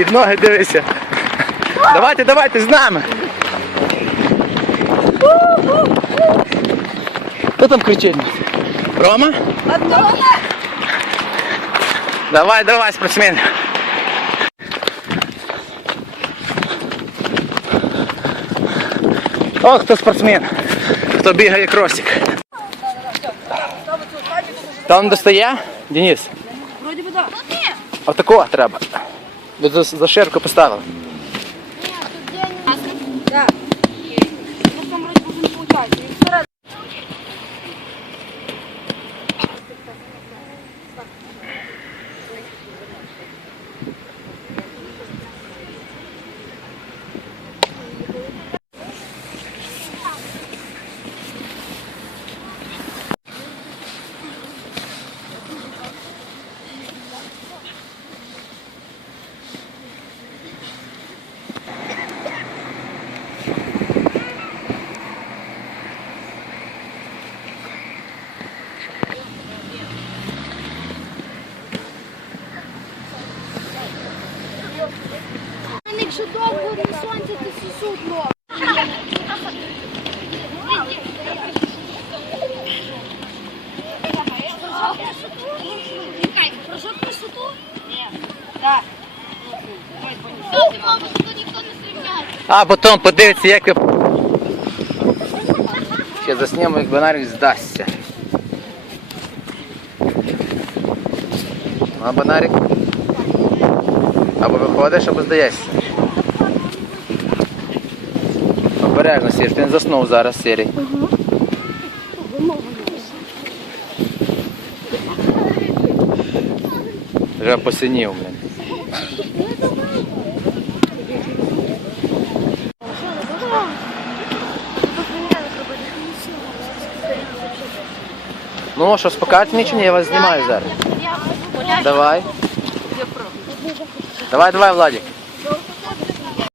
Під ноги дивися. Давайте, давайте з нами. Хто там кричить? Рома? Давай, давай, спортсмен. О, хто спортсмен. Хто бігає кросик. Там достає? Денис? Вроді би так. А такого треба. Ви за, за ширку поставили. Так. Ну там вроді би не виходить. Якщо довго на сонці, то сусуд лоб. Прожок? Ні. Так. Не. А потім подивиться, як ви... Ще заснемо, як банарик здасться. Ну, а банарик? Або виходиш, або здаєшся. Обережно, Сір, ти не заснув зараз, Сірій. Вже посинів, блин. Ну, що, спокати мені чи ні? Я вас знімаю зараз. Давай. Давай, давай, Владик.